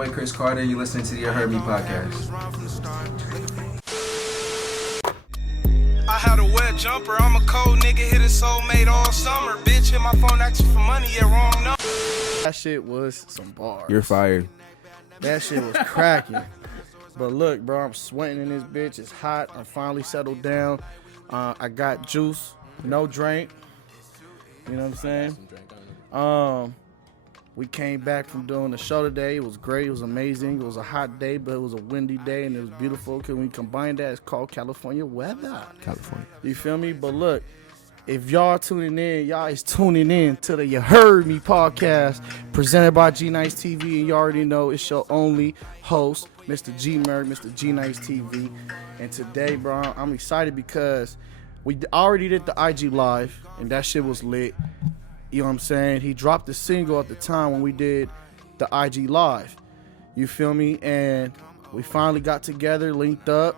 boy Chris Carter. You're listening to the YaHeardMe podcast. I had a wet jumper. I'm a cold nigga, hit a soulmate all summer. Bitch hit my phone asking for money, yeah, wrong number. That shit was some bars. You're fired. That shit was cracking. But look, bro, I'm sweating in this bitch. It's hot. I'm finally settled down. I got juice, no drink. You know what I'm saying? We came back from doing the show today. It was great. It was amazing. It was a hot day, but it was a windy day, and it was beautiful. Because when we combine that, it's called California weather. California. You feel me? But look, if y'all tuning in, y'all is tuning in to the YaHeardMe podcast presented by G-Nice TV, and you already know it's your only host, Mr. G-Merc, Mr. G-Nice TV. And today, bro, I'm excited because we already did the IG Live, and that shit was lit. You know what I'm saying? He dropped the single at the time when we did the IG Live. You feel me? And we finally got together, linked up.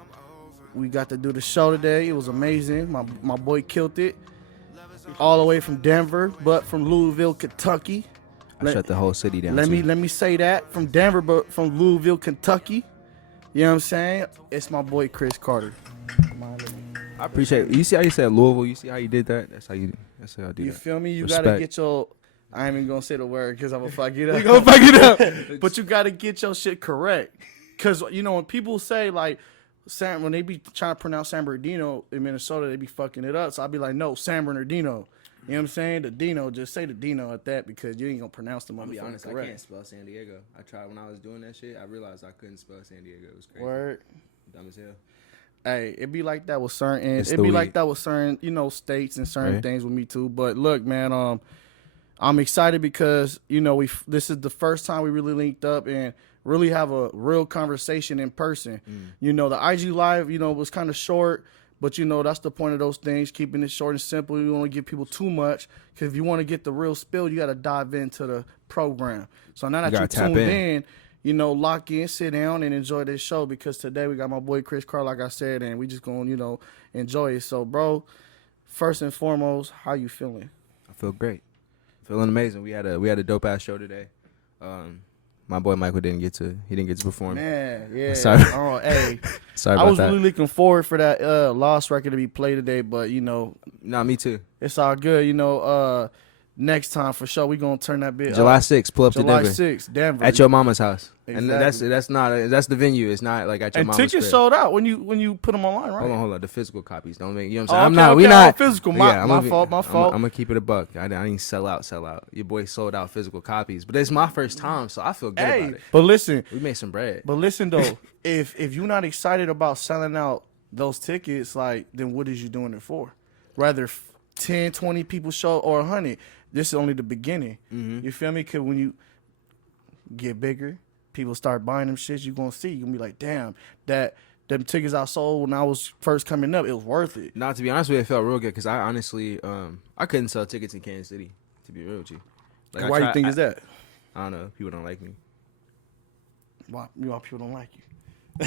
We got to do the show today. It was amazing. My boy killed it. All the way from Denver, but from Louisville, Kentucky. Shut the whole city down. Let me say that. From Denver, but from Louisville, Kentucky. You know what I'm saying? It's my boy Chris Carter. I appreciate it. You see how you said Louisville? You see how you did that? That's how I do that. You feel me? You Respect. gotta get your. I ain't even gonna say the word because I'm gonna fuck it up. You gonna fuck it up. But you gotta get your shit correct. Cause you know when people say like when they be trying to pronounce San Bernardino in Minnesota, they be fucking it up. So I'll be like, no, San Bernardino. You know what I'm saying? The Dino, just say the Dino at that because you ain't gonna pronounce the motherfucker. I'll be honest, correct. I can't spell San Diego. I tried when I was doing that shit. I realized I couldn't spell San Diego. It was crazy. Word. Dumb as hell. Hey, it be like that with certain. It's It be like that with certain, states and certain things with me too. But look, man, I'm excited because this is the first time we really linked up and really have a real conversation in person. The IG Live, was kind of short, but that's the point of those things, keeping it short and simple. You don't want to give people too much because if you want to get the real spill, you got to dive into the program. So now that you're tuned in, lock in, sit down, and enjoy this show because today we got my boy Chris Carr, like I said, and we just going to, enjoy it. So, bro, first and foremost, how you feeling? I feel great. Feeling amazing. We had a dope ass show today. My boy Michael didn't get to perform. Man, yeah. Sorry. Oh, hey. Sorry I about was that. really looking forward for that Lost record to be played today, but Nah, me too. it's all good. Next time for sure we gonna turn that bit July up. 6th, pull up to July Denver. 6th, Denver. At your mama's house. Exactly. And that's the venue. It's not like at your and mama's tickets crib. sold out when you put them online, right? Hold on. The physical copies. Don't make, you know what Oh, I'm saying? okay, We okay, not physical. Yeah, My fault. I'm gonna keep it a buck. I didn't sell out. Your boy sold out physical copies, but it's my first time, so I feel good about it. But listen, We made some bread. though, if you're not excited about selling out those tickets, then what is you doing it for? Rather 10, 20 people show or 100. This is only the beginning. Mm-hmm. You feel me? Because when you get bigger, people start buying them shits, you're going to see. You're going to be like, damn, them tickets I sold when I was first coming up, it was worth it. Not to be honest with you, it felt real good because I honestly, I couldn't sell tickets in Kansas City, to be real with you. Why do you think is that? I don't know. People don't like me. Why people don't like you?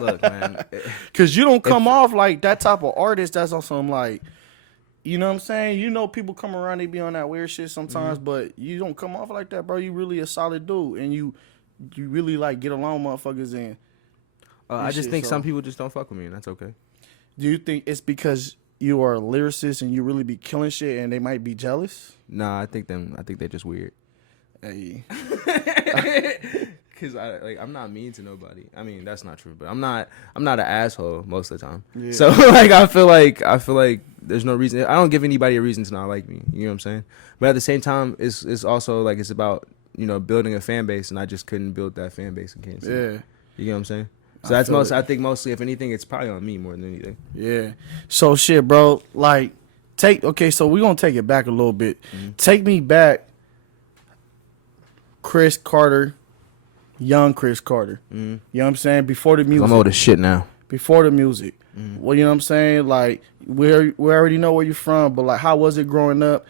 Look, man. Because you don't come off like that type of artist that's on some like, you know what I'm saying? People come around, they be on that weird shit sometimes, but you don't come off like that, bro. You really a solid dude, and you really get along with motherfuckers. And I just think some people just don't fuck with me, and that's okay. Do you think it's because you are a lyricist and you really be killing shit, and they might be jealous? Nah, I think they're just weird. Hey. Cause I'm not mean to nobody. I mean, that's not true, but I'm not an asshole most of the time. Yeah. So I feel like there's no reason. I don't give anybody a reason to not like me. You know what I'm saying? But at the same time, it's also like it's about building a fan base, and I just couldn't build that fan base in Kansas City. Yeah. You know what I'm saying? So I think mostly, if anything, it's probably on me more than anything. Yeah. So shit, bro. So we're gonna take it back a little bit. Mm-hmm. Take me back, Chris Carter. Young Chris Carter. Mm-hmm. You know what I'm saying? Before the music. I'm old as shit now. Before the music. Mm-hmm. Well, you know what I'm saying? Like, we already know where you're from, but how was it growing up,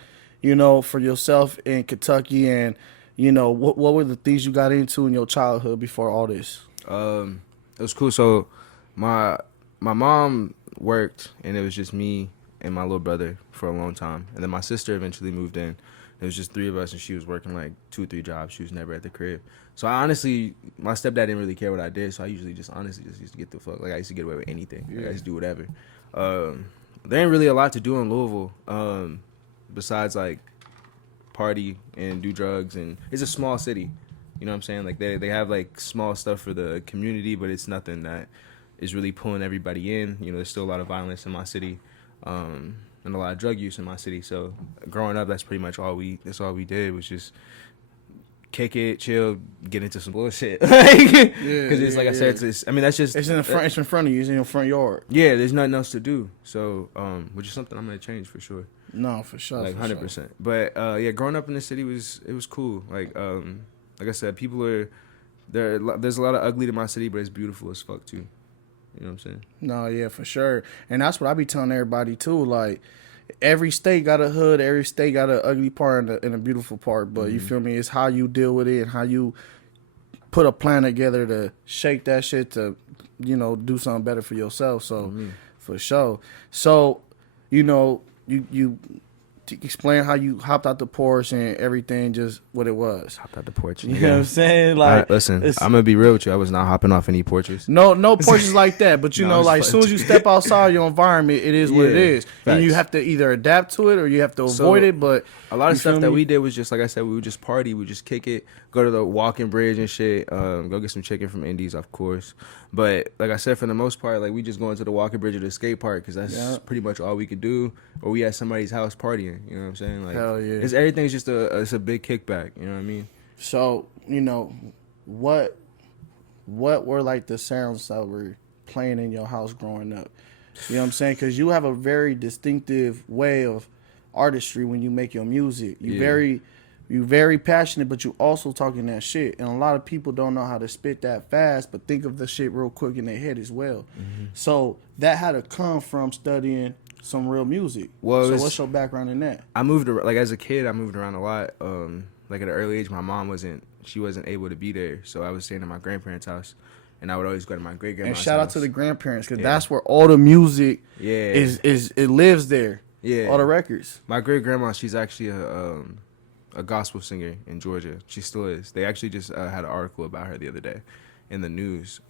for yourself in Kentucky, and, what were the things you got into in your childhood before all this? It was cool. So my mom worked, and it was just me and my little brother for a long time. And then my sister eventually moved in. It was just 3 of us, and she was working like 2 or 3 jobs. She was never at the crib. So I honestly, my stepdad didn't really care what I did. So I usually just honestly just used to get the fuck. Like I used to get away with anything. Like, I used to do whatever. There ain't really a lot to do in Louisville, besides like party and do drugs, and it's a small city. You know what I'm saying? Like they have like small stuff for the community, but it's nothing that is really pulling everybody in. You know, there's still a lot of violence in my city, and a lot of drug use in my city. So growing up, that's pretty much all we did was just kick it, chill, get into some bullshit. Because it's like I said, it's I mean that's just it's in front of you. It's in your front yard. Yeah, there's nothing else to do. So which is something I'm gonna change for sure. No, for sure, like 100%. But yeah, growing up in the city was cool. Like I said, people are there. There's a lot of ugly to my city, but it's beautiful as fuck too. You know what I'm saying? No, yeah, for sure. And that's what I be telling everybody too. Like, every state got a hood, every state got an ugly part and a beautiful part. But you feel me? It's how you deal with it and how you put a plan together to shake that shit to, you know, do something better for yourself. So, for sure. So, you know, you explain how you hopped out the Porsche and everything, just what it was. Hopped out the porch. You know what I'm saying? Like, right, listen, I'm gonna be real with you. I was not hopping off any porches. No Porsches like that. But you know, like, as soon as you step outside your environment, it is what it is, and you have to either adapt to it or you have to avoid it. But a lot of stuff that we did was just like I said, we would just party, we would just kick it, go to the walking bridge and shit, go get some chicken from Indies, of course. But like I said, for the most part, like we just go into the walking bridge or the skate park because that's pretty much all we could do. Or we at somebody's house partying. You know what I'm saying? Like, hell yeah. Everything's just it's a big kickback. You know what I mean? So, you know, what were like the sounds that were playing in your house growing up? You know what I'm saying? Because you have a very distinctive way of artistry when you make your music. You very passionate, but you also talking that shit. And a lot of people don't know how to spit that fast, but think of the shit real quick in their head as well. So that had to come from studying some real music. Well, so what's your background in that? I moved around, like as a kid, I moved around a lot. Like at an early age, my mom wasn't able to be there, so I was staying at my grandparents' house, and I would always go to my great grandma's house. And shout out to the grandparents, because that's where all the music is it lives there. Yeah, all the records. My great grandma, she's actually a gospel singer in Georgia. She still is. They actually just had an article about her the other day in the news.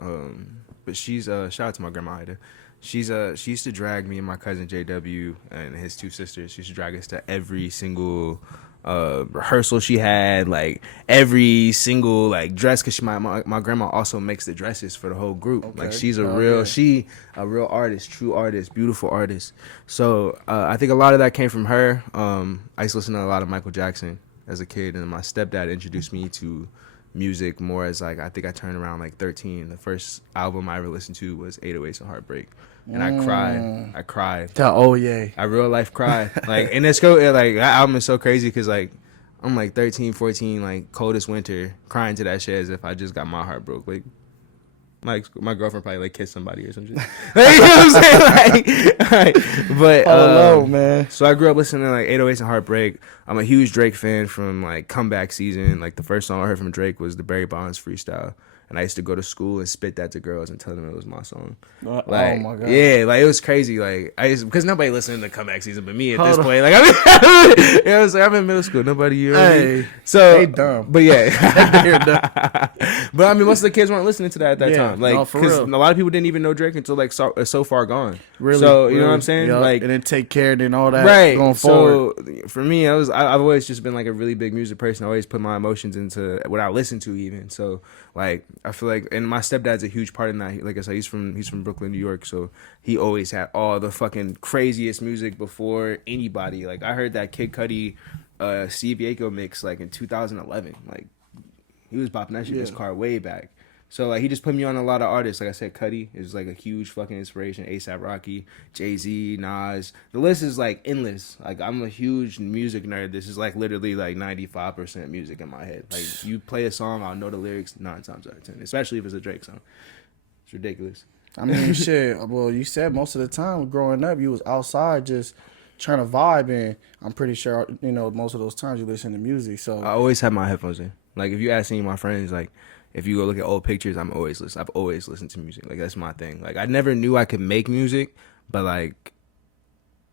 But she's shout out to my grandma Ida. She used to drag me and my cousin JW and his 2 sisters. She used to drag us to every single rehearsal she had, like every single like dress, because my grandma also makes the dresses for the whole group. Okay. Like she's a real artist, true artist, beautiful artist. So I think a lot of that came from her. I used to listen to a lot of Michael Jackson as a kid, and my stepdad introduced me to music more as like, I think I turned around like 13. The first album I ever listened to was 808s and Heartbreak. And I cried. Oh yeah. I real life cried. Like, and it's cool. Like, that album is so crazy because like I'm like 13, 14, like coldest winter, crying to that shit as if I just got my heart broke. Like my girlfriend probably like kissed somebody or something. Like, you know what I'm saying? Like, but man. So I grew up listening to like 808s and Heartbreak. I'm a huge Drake fan from like comeback season. Like the first song I heard from Drake was the Barry Bonds freestyle. And I used to go to school and spit that to girls and tell them it was my song. Like, oh my god! Yeah, like it was crazy. Like because nobody listening to comeback season but me at this point. Like I'm in middle school. Nobody Hey, so they dumb. But yeah, they're dumb. But I mean, most of the kids weren't listening to that at that time. Like, because a lot of people didn't even know Drake until like so far gone. Really? So you know what I'm saying? Yep. Like, and then Take Care and all that. Right. Going forward. So for me, I've always just been like a really big music person. I always put my emotions into what I listen to even. So like I feel like, and my stepdad's a huge part in that. Like I said, he's from Brooklyn, New York. So he always had all the fucking craziest music before anybody. Like I heard that Kid Cudi, Steve Aoki mix like in 2011. Like he was popping that shit in his car way back. So like he just put me on a lot of artists. Like I said, Cudi is like a huge fucking inspiration. A$AP Rocky, Jay-Z, Nas. The list is like endless. Like I'm a huge music nerd. This is like literally like 95% music in my head. Like you play a song, I'll know the lyrics 9 times out of 10. Especially if it's a Drake song. It's ridiculous. I mean, shit. Well, you said most of the time growing up, you was outside just trying to vibe, and I'm pretty sure most of those times you listen to music. So I always have my headphones in. Like if you ask any of my friends, like. If you go look at old pictures, I've always listened to music. Like that's my thing. Like I never knew I could make music, but like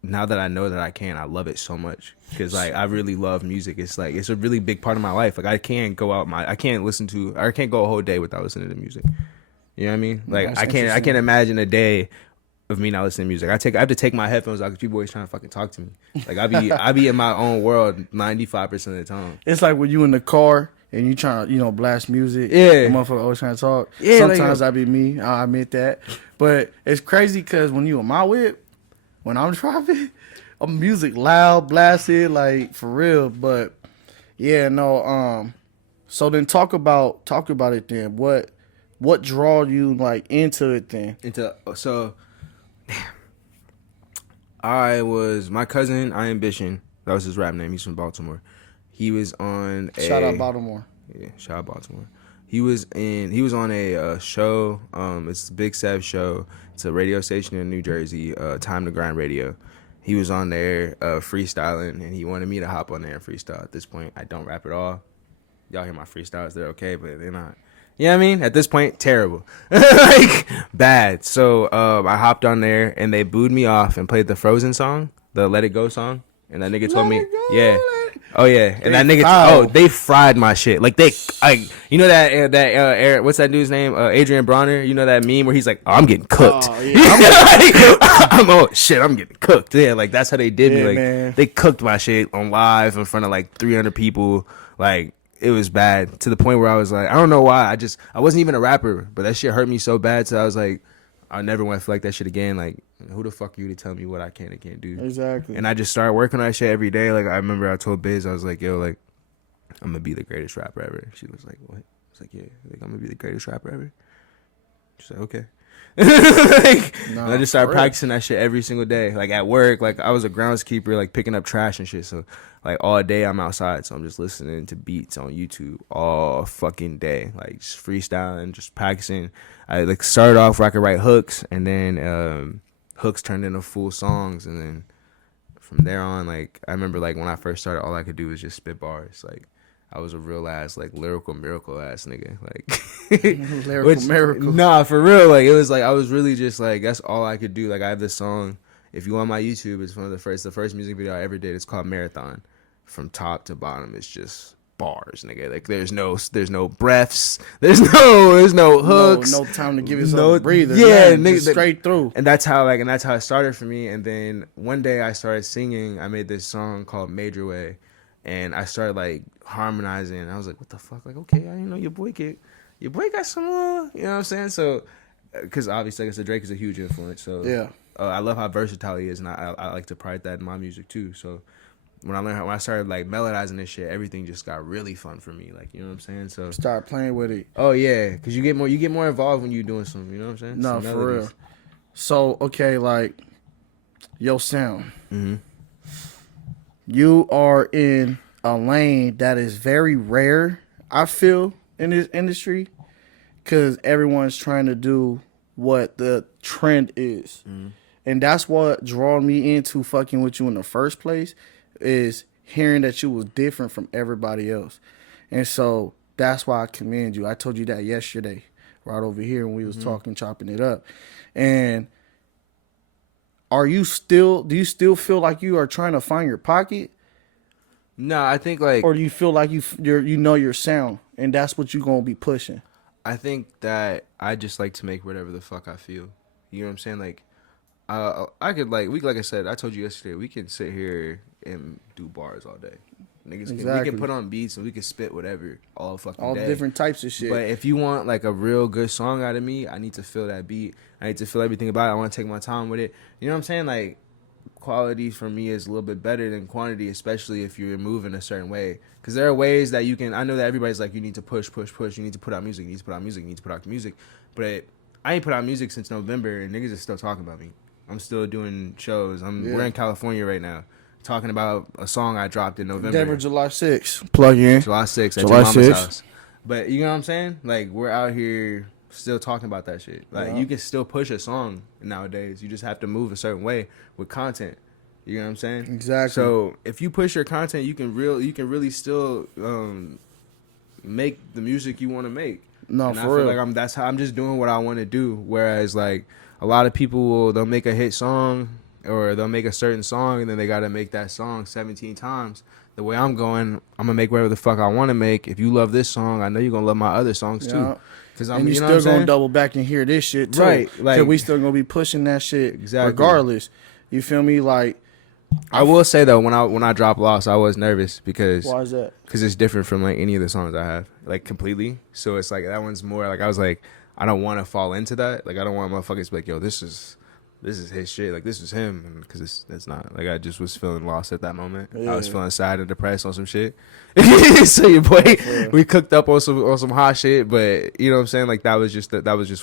now that I know that I can, I love it so much because like I really love music. It's like it's a really big part of my life. Like I can't go I can't go a whole day without listening to music. You know what I mean? Like That's I can't imagine a day of me not listening to music. I have to take my headphones out because people always trying to fucking talk to me. Like I be in my own world 95% of the time. It's like when you in the car and you trying to, blast music. Yeah. The motherfucker always trying to talk. Yeah, Sometimes I be me. I admit that. But it's crazy because when you in my whip, when I'm driving, I'm music loud, blasted, like for real. But yeah, no. So then talk about it then. What draw you like into it then? My cousin, I Ambition, that was his rap name. He's from Baltimore. He was on Shout out Baltimore. Yeah, shout out Baltimore. He was on a show. It's the Big Sev show. It's a radio station in New Jersey. Time to Grind Radio. He was on there freestyling, and he wanted me to hop on there and freestyle. At this point, I don't rap at all. Y'all hear my freestyles? They're okay, but they're not. You know what I mean? At this point, terrible. Like, bad. So I hopped on there, and they booed me off and played the Frozen song, the Let It Go song. And that nigga told me, yeah. Oh, yeah. And that nigga, they fried my shit. Like, you know that what's that dude's name? Adrian Bronner. You know that meme where he's like, oh, I'm getting cooked. Oh, yeah. I'm getting cooked. Yeah, like, that's how they did me. Like, man. They cooked my shit on live in front of, like, 300 people. Like, it was bad to the point where I was like, I don't know why. I wasn't even a rapper, but that shit hurt me so bad. So I was like, I never want to feel like that shit again. Like, who the fuck are you to tell me what I can and can't do? Exactly. And I just started working on that shit every day. Like, I remember I told Biz, I was like, yo, like, I'm going to be the greatest rapper ever. She was like, what? I was like, yeah, like, I'm going to be the greatest rapper ever. She's like, okay. And I just started practicing that shit every single day. Like, at work, like, I was a groundskeeper, like, picking up trash and shit. So, like, all day I'm outside. So I'm just listening to beats on YouTube all fucking day. Like, just freestyling, just practicing. I, like, started off where I could write hooks. And then hooks turned into full songs. And then from there on, like, I remember, like, when I first started, all I could do was just spit bars. Like, I was a real ass, like, lyrical miracle ass nigga. Like, miracle. Nah, for real. Like, it was like, I was really just like, that's all I could do. Like, I have this song. If you go on my YouTube, it's one of the first music video I ever did. It's called Marathon. From top to bottom, it's just bars, nigga. Like, there's no breaths. There's no hooks. No time to give yourself a breather. Yeah, nigga, straight through. And that's how it started for me. And then one day I started singing. I made this song called Major Way. And I started, like, harmonizing. And I was like, what the fuck? Like, okay, I didn't know your boy got some more. You know what I'm saying? So, because obviously, like I said, Drake is a huge influence. So, yeah. I love how versatile he is. And I like to pride that in my music, too. So, when I started, like, melodizing this shit, everything just got really fun for me. Like, you know what I'm saying? So, start playing with it. Oh, yeah. Because you get more involved when you're doing something. You know what I'm saying? No, for real. So, okay, like, your sound. Mm-hmm. You are in a lane that is very rare, I feel, in this industry, because everyone's trying to do what the trend is. Mm. And that's what drew me into fucking with you in the first place, is hearing that you was different from everybody else. And so that's why I commend you. I told you that yesterday, right over here when we was talking, chopping it up. And do you still feel like you are trying to find your pocket? No, I think, like... Or do you feel like you know your sound, and that's what you're going to be pushing? I think that I just like to make whatever the fuck I feel. You know what I'm saying? Like, I could, like I said, I told you yesterday, we can sit here and do bars all day. Niggas we can put on beats and we can spit whatever all fucking day. All different types of shit. But if you want, like, a real good song out of me, I need to feel that beat. I need to feel everything about it. I want to take my time with it. You know what I'm saying? Like, quality for me is a little bit better than quantity, especially if you're moving a certain way. Because there are ways that you can... I know that everybody's like, you need to push. You need to put out music. But I ain't put out music since November, and niggas are still talking about me. I'm still doing shows. We're in California right now, talking about a song I dropped in November. Denver, July 6th. Plug in. July 6th at your mama's house. But you know what I'm saying? Like, we're out here still talking about that shit. Like, you can still push a song nowadays. You just have to move a certain way with content. You know what I'm saying? Exactly. So if you push your content, you can really still make the music you want to make. No, and for I feel real. Like I'm just doing what I want to do. Whereas, like, a lot of people they'll make a hit song or they'll make a certain song and then they got to make that song 17 times. The way I'm going, I'm gonna make whatever the fuck I want to make. If you love this song, I know you're gonna love my other songs too. Cause and you still gonna double back and hear this shit too, right? Like we still gonna be pushing that shit exactly. regardless. You feel me? Like I will say though, when I dropped Lost, I was nervous because why is that? Because it's different from like any of the songs I have, like completely. So it's like that one's more like I was like I don't want to fall into that. Like I don't want motherfuckers to be like, yo, this is his shit. Like this is him, because it's not. Like I just was feeling lost at that moment. Yeah. I was feeling sad and depressed on some shit. So your boy, we cooked up on some hot shit, but you know what I'm saying. Like that was just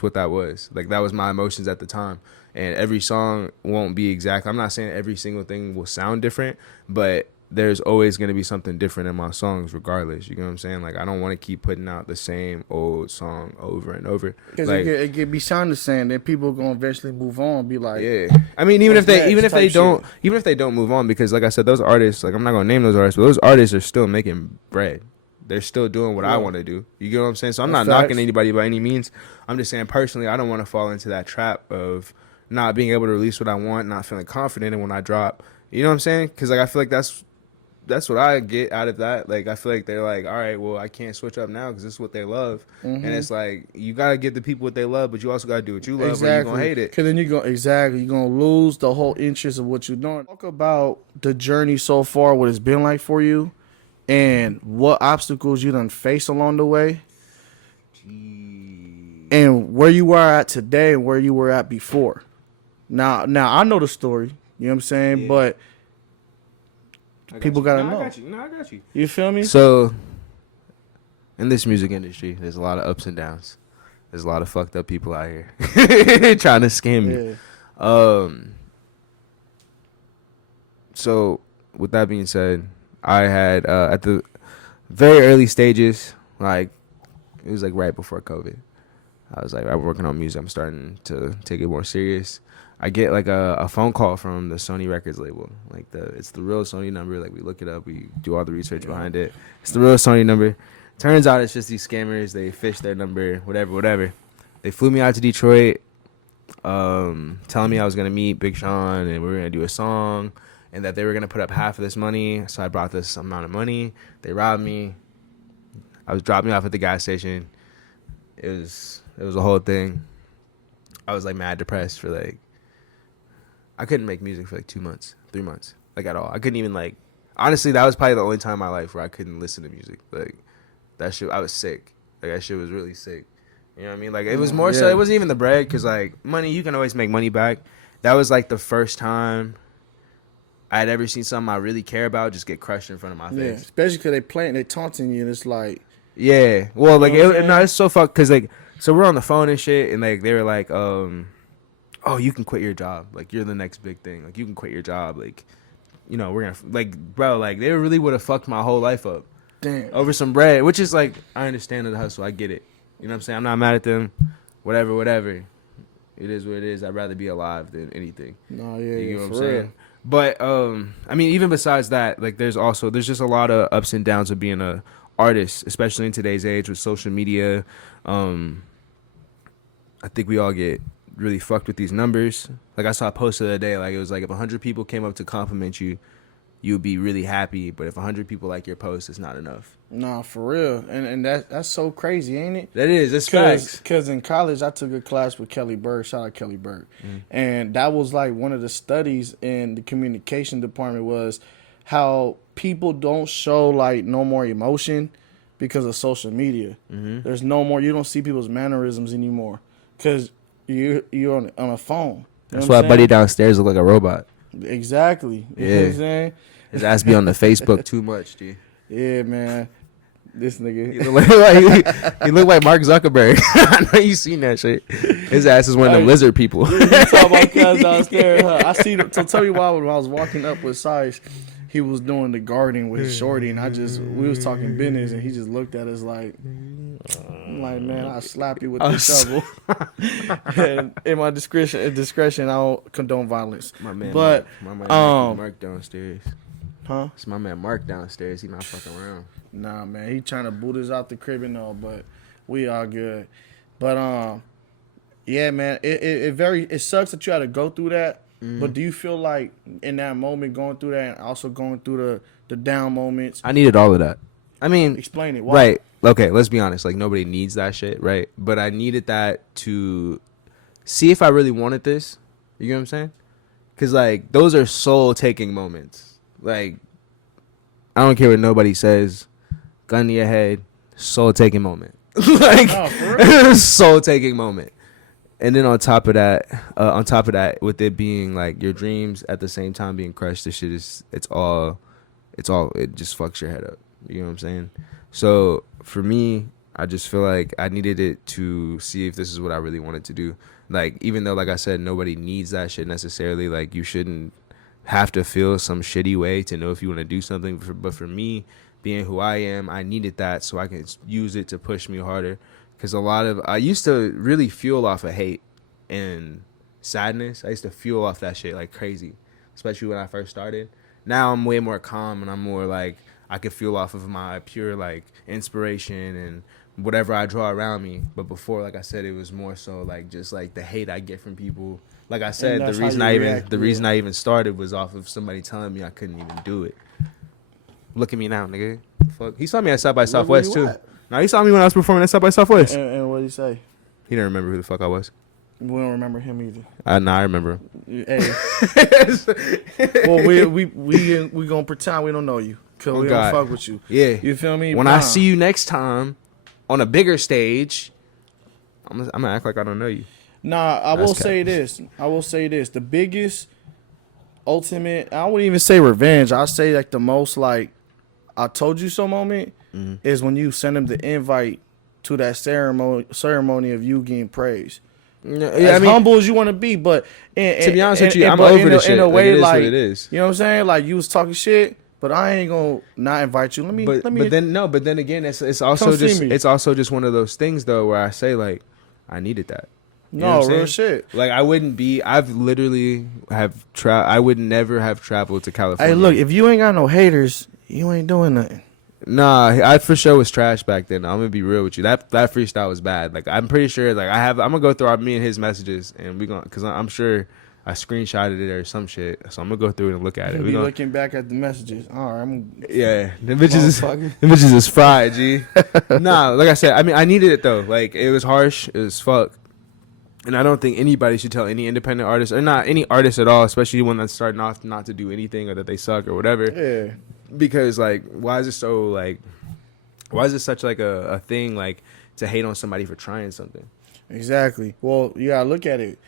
what that was. Like that was my emotions at the time. And every song won't be exact. I'm not saying every single thing will sound different, but there's always going to be something different in my songs regardless. You know what I'm saying? Like, I don't want to keep putting out the same old song over and over. Because like, it could be sounding the same. Then people are going to eventually move on, be like... Yeah. I mean, even if they don't move on, because like I said, those artists, like I'm not going to name those artists, but those artists are still making bread. They're still doing what I want to do. You get what I'm saying? So I'm not knocking anybody by any means. I'm just saying personally, I don't want to fall into that trap of not being able to release what I want, not feeling confident in when I drop. You know what I'm saying? Because like I feel like that's what I get out of that. Like I feel like they're like, all right, well I can't switch up now because this is what they love, and it's like you gotta give the people what they love, but you also gotta do what you love, or you're gonna hate it. Because then you're gonna lose the whole interest of what you're doing. Talk about the journey so far, what it's been like for you, and what obstacles you done faced along the way. And where you are at today and where you were at before. Now I know the story, you know what I'm saying? Yeah. But people gotta know. I got you. You feel me? So, in this music industry, there's a lot of ups and downs. There's a lot of fucked up people out here trying to scam you. Yeah. So, with that being said, I had at the very early stages, like it was like right before COVID. I was like, I'm working on music. I'm starting to take it more serious. I get like a phone call from the Sony Records label. Like it's the real Sony number. Like we look it up. We do all the research behind it. It's the real Sony number. Turns out it's just these scammers. They fished their number, whatever. They flew me out to Detroit, telling me I was going to meet Big Sean and we were going to do a song and that they were going to put up half of this money. So I brought this amount of money. They robbed me. I was dropping me off at the gas station. It was a whole thing. I was like mad depressed for like, I couldn't make music for like 2 months, 3 months, like at all. I couldn't even like, honestly, that was probably the only time in my life where I couldn't listen to music. Like that shit, I was sick. Like that shit was really sick. You know what I mean? Like it was more so, it wasn't even the bread, because like money, you can always make money back. That was like the first time I had ever seen something I really care about just get crushed in front of my face. Especially because they taunting you and it's like. Yeah. Well, like, it's so fucked because like, so we're on the phone and shit and like they were like, oh, you can quit your job. Like, you're the next big thing. Like, you can quit your job. Like, you know, we're going to, like, bro, like, they really would have fucked my whole life up. Damn. Over some bread, which is, like, I understand the hustle. I get it. You know what I'm saying? I'm not mad at them. Whatever. It is what it is. I'd rather be alive than anything. No, yeah, you know what I'm saying? But, I mean, even besides that, like, there's just a lot of ups and downs of being a artist, especially in today's age with social media. I think we all get really fucked with these numbers. Like I saw a post the other day, like it was like if 100 people came up to compliment you, you'd be really happy, but if 100 people like your post, it's not enough. Nah, for real. And that's so crazy, ain't it? That is. It's facts. Because in college, I took a class with Kelly Berg. Shout out Kelly Berg. And that was like one of the studies in the communication department was how people don't show like no more emotion because of social media. There's no more. You don't see people's mannerisms anymore because you're on a phone. That's why buddy downstairs look like a robot. Exactly. You know what I'm saying? His ass be on the Facebook too much, G. Yeah, man. This nigga. He look like Mark Zuckerberg. I know you seen that shit. His ass is one of them lizard people. You talk about cuz downstairs, huh? I seen him. So tell me why when I was walking up with Size, he was doing the gardening with his shorty, and we was talking business, and he just looked at us like, I'm like, man, I'll slap you with this shovel. And in my discretion, I don't condone violence. My man, but Mark downstairs. Huh? It's my man Mark downstairs. He not fucking around. Nah, man, he trying to boot us out the crib and all, but we all good. But yeah, man, it sucks that you had to go through that. But do you feel like in that moment going through that and also going through the down moments? I needed all of that. I mean, Explain it. Why? right. Okay, let's be honest. Like, nobody needs that shit, right? But I needed that to see if I really wanted this. You get what I'm saying? Because, like, those are soul-taking moments. Like, I don't care what nobody says. Gun to your head, soul-taking moment. Like, No, for real. soul-taking moment. And then on top of that, with it being like your dreams at the same time being crushed, this shit is it just fucks your head up. You know what I'm saying? So for me, I just feel like I needed it to see if this is what I really wanted to do. Like, even though, like I said, nobody needs that shit necessarily. Like, you shouldn't have to feel some shitty way to know if you want to do something. But for me, being who I am, I needed that so I can use it to push me harder. Because I used to really fuel off of hate and sadness. I used to fuel off that shit like crazy, especially when I first started. Now I'm way more calm and I'm more like, I can fuel off of my pure like inspiration and whatever I draw around me. But before, like I said, it was more so like just like the hate I get from people. Like I said, the reason I even started was off of somebody telling me I couldn't even do it. Look at me now, nigga. Fuck. He saw me at South by Southwest too. No, he saw me when I was performing at South by Southwest. And what did he say? He didn't remember who the fuck I was. We don't remember him either. Nah, I remember him. Hey. Well, we gonna pretend we don't know you, cause we don't fuck with you. Yeah, you feel me? When I see you next time on a bigger stage, I'm gonna act like I don't know you. Nah, I will say this. The biggest, ultimate, I wouldn't even say revenge. I'll say like the most like I told you so moment is when you send him the invite to that ceremony of you getting praise. Yeah, as humble as you want to be, but to be honest with you, I'm over the shit. In a way, like like it is. You know what I'm saying? Like you was talking shit, but I ain't gonna not invite you. Let me. But then again, it's also just one of those things though where I say like I needed that. You know what I'm real saying? shit. Like I would never have traveled to California. Hey, look, if you ain't got no haters, you ain't doing nothing. Nah, I for sure was trash back then. I'm gonna be real with you. That freestyle was bad. Like I'm pretty sure. Like I'm gonna go through me and his messages, and because I'm sure I screenshotted it or some shit. So I'm gonna go through it and look at it. We looking back at the messages. All right, the bitches is fried, G. Nah, like I said, I mean I needed it though. Like it was harsh as fuck, and I don't think anybody should tell any independent artist or not any artist at all, especially one that's starting off not to do anything or that they suck or whatever. Yeah. Because like why is it such like a thing like to hate on somebody for trying something? Exactly. Well, you gotta look at it.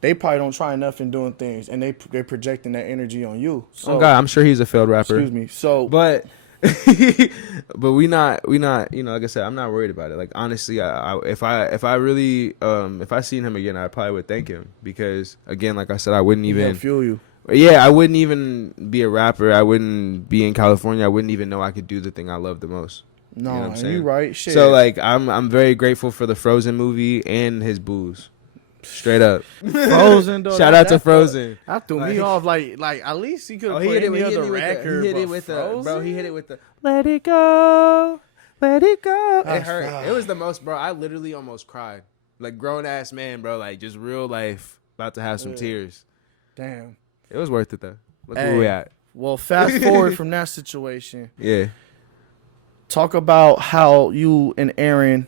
They probably don't try enough in doing things, and they're projecting that energy on you. So, oh God, I'm sure he's a failed rapper. Excuse me. So, but we not you know like I said, I'm not worried about it. Like honestly, if I seen him again, I probably would thank him because again, like I said, I wouldn't even fuel you. Yeah, I wouldn't even be a rapper. I wouldn't be in California. I wouldn't even know I could do the thing I love the most. No, you know what I'm saying? You right. Shit. So like, I'm very grateful for the Frozen movie and his booze. Straight up. Frozen though. Shout out to Frozen. That threw me off. Like at least he could have put any other record. He hit it with the Let It Go, Let It Go. It hurt. It was the most, bro. I literally almost cried. Like grown ass man, bro. Like just real life. About to have some tears. Damn. It was worth it though. Look where we at. Well, fast forward from that situation. Yeah. Talk about how you and Aaron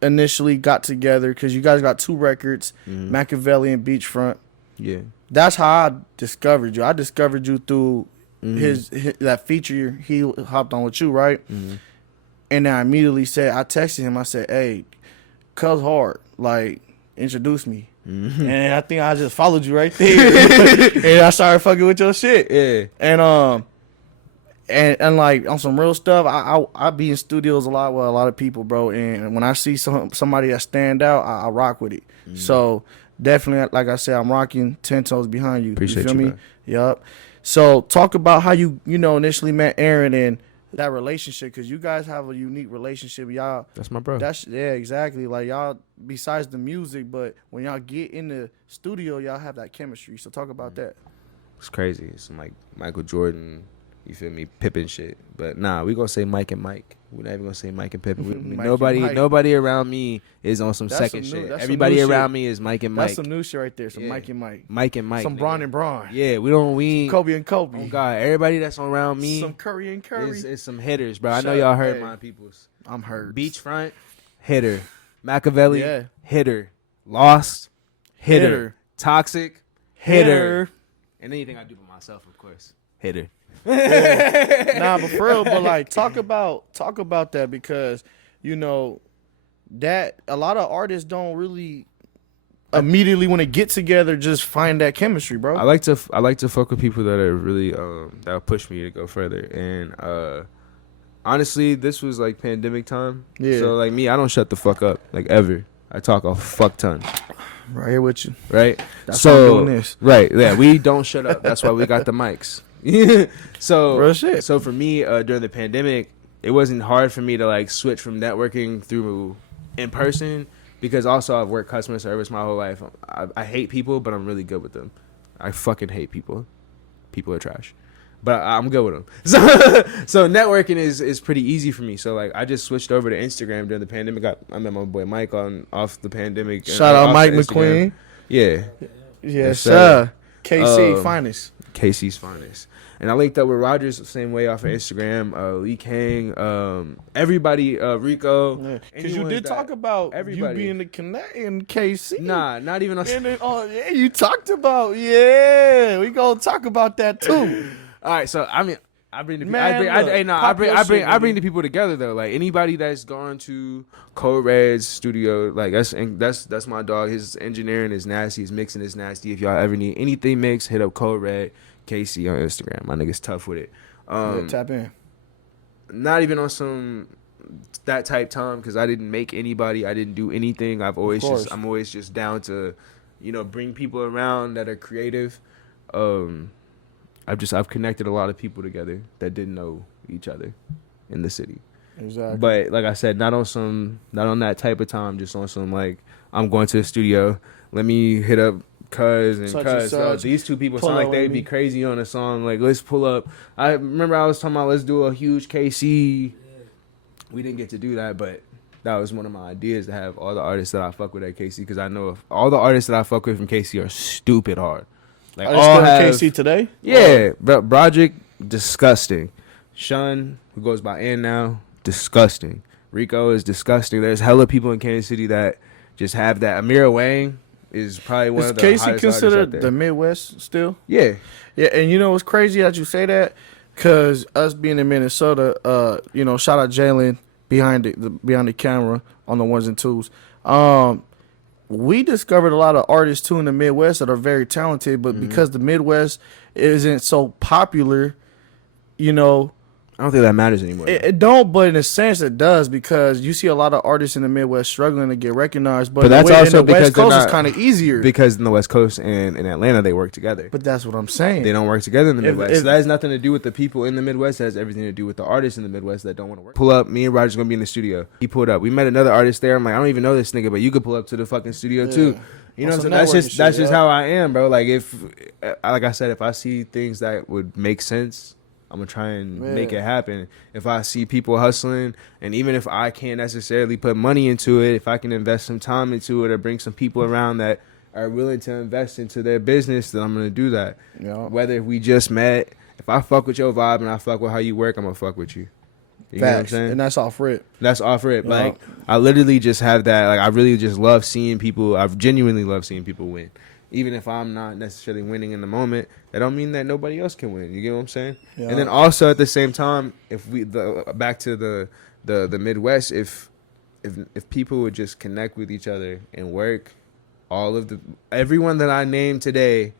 initially got together because you guys got 2 records, Machiavelli and Beachfront. Yeah. That's how I discovered you. I discovered you through his that feature he hopped on with you, right? And then I immediately I texted him. I said, "Hey, cuz hard, like introduce me." And I think I just followed you right there, and I started fucking with your shit. Yeah. And like on some real stuff, I be in studios a lot with a lot of people, bro. And when I see somebody that stand out, I rock with it. So definitely, like I said, I'm rocking 10 toes behind you. Appreciate you feel me? Man. Yup. So talk about how you initially met Aaron and that relationship, because you guys have a unique relationship. Y'all, that's my bro. Exactly. Like y'all, besides the music, but when y'all get in the studio, y'all have that chemistry. So talk about that. It's crazy. It's like Michael Jordan You feel me? Pippin shit. But nah, we gonna say Mike and Mike. We're not even gonna say Mike and Pippin. Mike and Mike. Nobody around me is on some That's second some new- shit. that's some Everybody new around shit. me is Mike and Mike. That's some new shit right there. Some Yeah. Mike and Mike. Mike and Mike. Some nigga. Braun and Braun. Yeah, we Kobe and Kobe. Oh God, everybody that's around me Some Curry and Curry. is some hitters, bro. I know Shut y'all up, heard hey. my peoples. I'm hurt. Beachfront, hitter. Machiavelli, Yeah. hitter. Lost, hitter. Hitter. Toxic, hitter. And anything I do for myself, of course, hitter. Nah, but for real, but like talk about that because you know that a lot of artists don't really immediately when they get together just find that chemistry, bro. I like to fuck with people that are really that'll push me to go further. And honestly, this was like pandemic time. Yeah. So like me, I don't shut the fuck up like ever. I talk a fuck ton. Right here with you. Right. That's why I'm doing this. Right. Yeah. We don't shut up. That's why we got the mics. So Real shit. So for me, during the pandemic, it wasn't hard for me to like switch from networking through in person because also I've worked customer service my whole life. I hate people, but I'm really good with them. I fucking hate people. People are trash, but I'm good with them. So networking is pretty easy for me. So like I just switched over to Instagram during the pandemic. I met my boy Mike off the pandemic. Shout out off Mike the Instagram. McQueen. Yeah. Yes, sir. sir. KC finest. KC's finest. And I linked up with Rogers the same way off of Instagram. Lee Kang, everybody, Rico. Because you did talk about everybody. you being the connect in KC. Nah, not even on. And then, oh yeah, you talked about we gonna talk about that too. All right, so I mean, I bring the Man, I bring look, the people together though. Like anybody that's gone to Code Red's studio, like that's my dog. His engineering is nasty. His mixing is nasty. If y'all ever need anything mixed, hit up Code Red KC on Instagram. My nigga's tough with it. Tap in. Not even on some that type time because I didn't make anybody. I didn't do anything. I'm always just down to, bring people around that are creative. I've connected a lot of people together that didn't know each other in the city. Exactly. But like I said, not on that type of time. Just on some like I'm going to the studio. Let me hit up Cuz and Such and Cuz. such. These two people Pull sound like up they'd with be me. crazy on a song. Like let's pull up. I remember I was talking about let's do a huge KC. We didn't get to do that, but that was one of my ideas to have all the artists that I fuck with at KC because I know if all the artists that I fuck with from KC are stupid hard. Like Are they still in KC today? Yeah, but Broderick, disgusting. Shun, who goes by N now, disgusting. Rico is disgusting. There's hella people in Kansas City that just have that. Amira Wang is probably one Is of the KC hottest artists considered out there. the Midwest still? Yeah. Yeah, and you know what's crazy that you say that? Because us being in Minnesota, shout out Jalen behind the camera on the ones and twos. We discovered a lot of artists too in the Midwest that are very talented, but because the Midwest isn't so popular, I don't think that matters anymore. it don't. But in a sense, it does because you see a lot of artists in the Midwest struggling to get recognized. But that's in also the because West they're Coast is not- kind of easier. Because in the West Coast and in Atlanta, they work together. But that's what I'm saying. They don't work together in the If- Midwest. if- So that has nothing to do with the people in the Midwest. That has everything to do with the artists in the Midwest that don't want to work. Pull up. Me and Roger's going to be in the studio. He pulled up. We met another artist there. I'm like, I don't even know this nigga, but you could pull up to the fucking studio too. You know On what I'm some saying? networking That's shit, just yeah. how I am, bro. Like like I said, if I see things that would make sense, I'm gonna try and make it happen. If I see people hustling, and even if I can't necessarily put money into it, if I can invest some time into it or bring some people around that are willing to invest into their business, then I'm gonna do that. Yeah. Whether we just met, if I fuck with your vibe and I fuck with how you work, I'm gonna fuck with you. You know what I'm Facts. saying? And that's off rip. That's off rip. Yeah. Like I literally just have that. Like I really just love seeing people. I genuinely love seeing people win. Even if I'm not necessarily winning in the moment, that don't mean that nobody else can win. You get what I'm saying? Yeah. And then also at the same time, if we back to the Midwest, if people would just connect with each other and work, everyone that I named today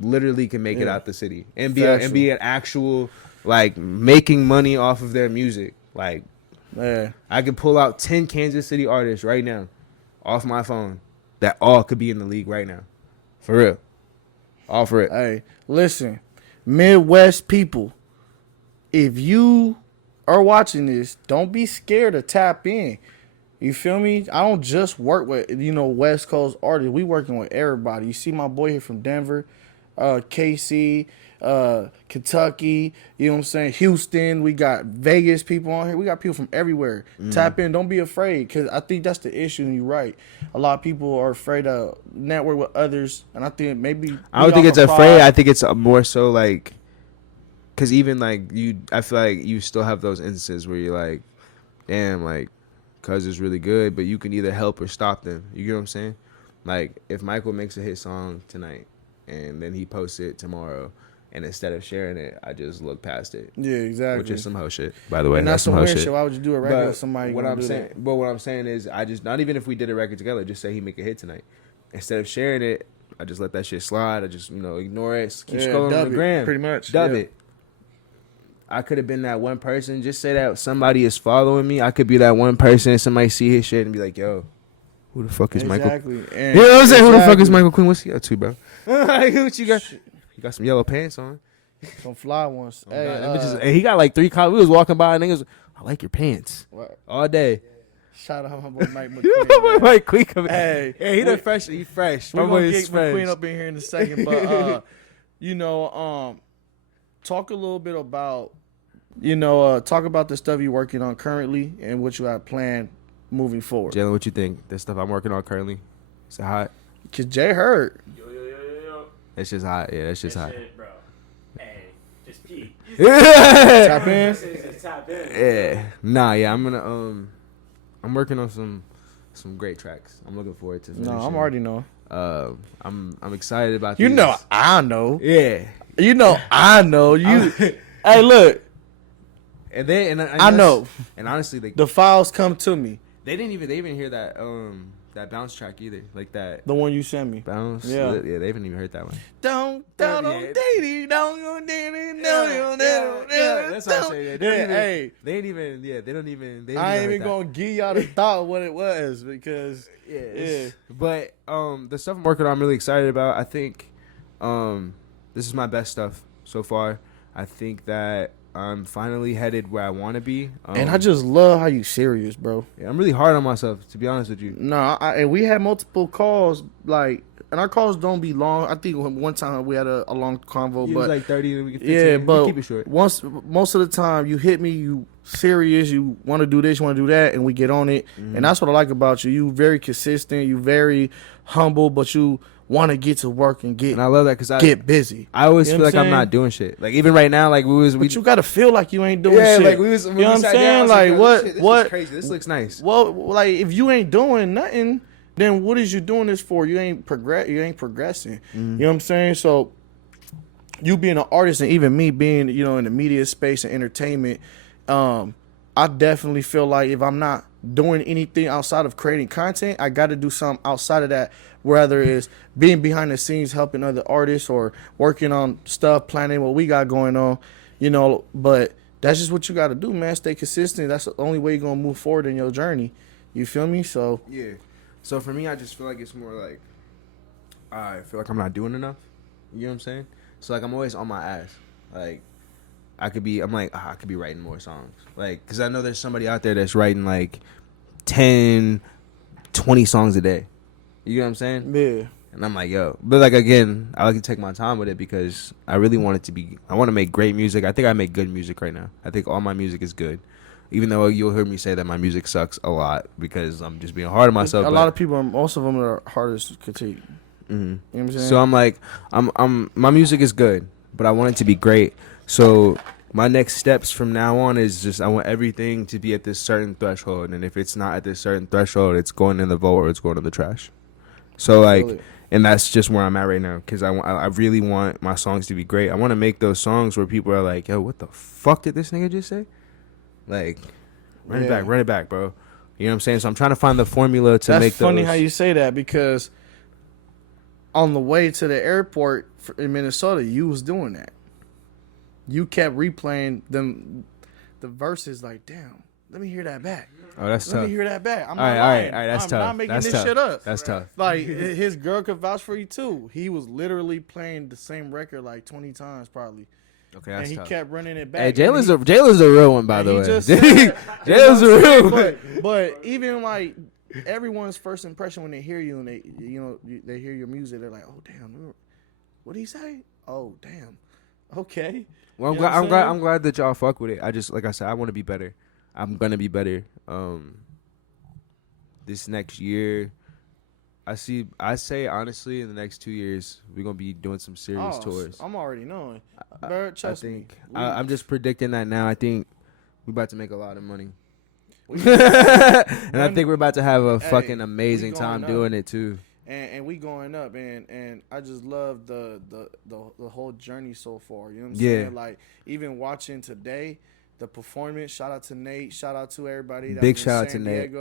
literally can make it out the city and be an actual like making money off of their music. Like I could pull out 10 Kansas City artists right now off my phone that all could be in the league right now. For real. All for it. Hey, listen, Midwest people, if you are watching this, don't be scared to tap in. You feel me? I don't just work with, West Coast artists. We working with everybody. You see my boy here from Denver. KC, Kentucky, you know what I'm saying? Houston, we got Vegas people on here. We got people from everywhere. Tap in, don't be afraid, because I think that's the issue, and you're right. A lot of people are afraid to network with others, and I think maybe... I don't think it's afraid. I think it's more so like... Because even like I feel like you still have those instances where you're like, damn, like, cuz is really good, but you can either help or stop them. You get what I'm saying? Like, if Michael makes a hit song tonight and then he posts it tomorrow, and instead of sharing it, I just look past it. Yeah, exactly. Which is some hoe shit, by the way. And that's some hoe weird shit. Why would you do a record with somebody? What I'm saying is, I just, not even if we did a record together, just say he make a hit tonight. Instead of sharing it, I just let that shit slide. I just, ignore it. Keep scrolling on the gram. Pretty much. Dub it. I could have been that one person. Just say that somebody is following me. I could be that one person. Somebody see his shit and be like, yo, who the fuck is Michael? Exactly. You know what I'm saying? Who the fuck is Michael Quinn? What's he up to, bro? What you got? You got some yellow pants on. Some fly ones. Hey, he got like 3 collars. We was walking by and niggas, I like your pants. What? All day. Shout out my boy Mike McQueen. Mike Queen. Hey, he the fresh. He fresh. We're going to get McQueen up in here in a second. But, talk a little bit about, talk about the stuff you're working on currently and what you have planned moving forward. Jalen, what you think? The stuff I'm working on currently, is it hot? Because Jay heard. Yo. It's just hot. Yeah, it's just hot. Shit, bro. Hey, just peek. Tap in. Just tap in. Yeah. Nah, yeah, I'm gonna I'm working on some great tracks. I'm looking forward to finishing. No, I'm already knowing. I'm excited about these. I know. Yeah. I know. Hey, look. And then I know. And honestly, the files come to me. They didn't hear that that bounce track either. Like that. The one you sent me. Bounce. Yeah. Yeah, they haven't even heard that one. Don't That's what I'm saying. They ain't even. I ain't even gonna give y'all the thought of what it was because But the stuff I'm working on, I'm really excited about. I think this is my best stuff so far. I think that I'm finally headed where I want to be. And I just love how you serious, bro. Yeah, I'm really hard on myself, to be honest with you. No, and we had multiple calls, and our calls don't be long. I think one time we had a long convo, It but was like 30, and we get 15. yeah, but we keep it short. Most of the time you hit me, you serious, you want to do this, you want to do that, and we get on it. And that's what I like about you. You very consistent, you very humble, but you want to get to work and I love that because I get busy. I always feel like I'm not doing shit. Like even right now, like but you gotta feel like you ain't doing shit. Like we was, you know what I'm saying? Like what? This what? is crazy. This looks nice. Well, like if you ain't doing nothing, then what is you doing this for? You ain't progressing. You know what I'm saying? So you being an artist and even me being in the media space and entertainment, I definitely feel like if I'm not doing anything outside of creating content, I got to do something outside of that, whether it's being behind the scenes helping other artists or working on stuff, planning what we got going on, but that's just what you got to do, man. Stay consistent. That's the only way you're going to move forward in your journey. You feel me? So yeah. So for me, I just feel like it's more like I feel like I'm not doing enough. You know what I'm saying? So like I'm always on my ass. Like I could be writing more songs. Like because I know there's somebody out there that's writing like 10, 20 songs a day. You know what I'm saying? yeah. And I'm like, yo. But like again, I like to take my time with it because I really want it to be. I want to make great music. I think I make good music right now. I think all my music is good. Even though you'll hear me say that my music sucks a lot because I'm just being hard on myself. A lot of people, most of them are hardest to critique. Mm-hmm. You know what I'm saying? So I'm like, my music is good, but I want it to be great. So my next steps from now on is just I want everything to be at this certain threshold, and if it's not at this certain threshold, it's going in the vote or it's going in the trash. So like, and that's just where I'm at right now because I really want my songs to be great. I want to make those songs where people are like, yo, what the fuck did this nigga just say? Like, run it back, bro. You know what I'm saying? So I'm trying to find the formula to make those. That's funny how you say that because on the way to the airport in Minnesota, you was doing that. You kept replaying the verses like, damn, let me hear that back. Oh, that's tough. Let me hear that back. I'm all right, that's tough. I'm not making this shit up. That's tough. Like, his girl could vouch for you, too. He was literally playing the same record like 20 times, probably. Okay, that's and tough. he kept running it back. Hey, Jalen's a real one, by the way. Jalen's a real one. But even, like, everyone's first impression when they hear you and they hear your music, they're like, oh, damn, What did he say? Oh, damn. Okay. Well, You know what I'm I'm glad that y'all fuck with it. I just, like I said, I want to be better. I'm gonna be better. This next year, I say honestly, in the next 2 years, we're gonna be doing some serious tours. I'm already knowing. Bird, trust me. I'm just predicting that now. I think we're about to make a lot of money. And I think we're about to have a fucking amazing time doing it too. And we going up, and I just love the whole journey so far. You know what I'm saying? Like, even watching today, the performance. Shout out to Nate. Shout out to everybody. Big shout out to Nate.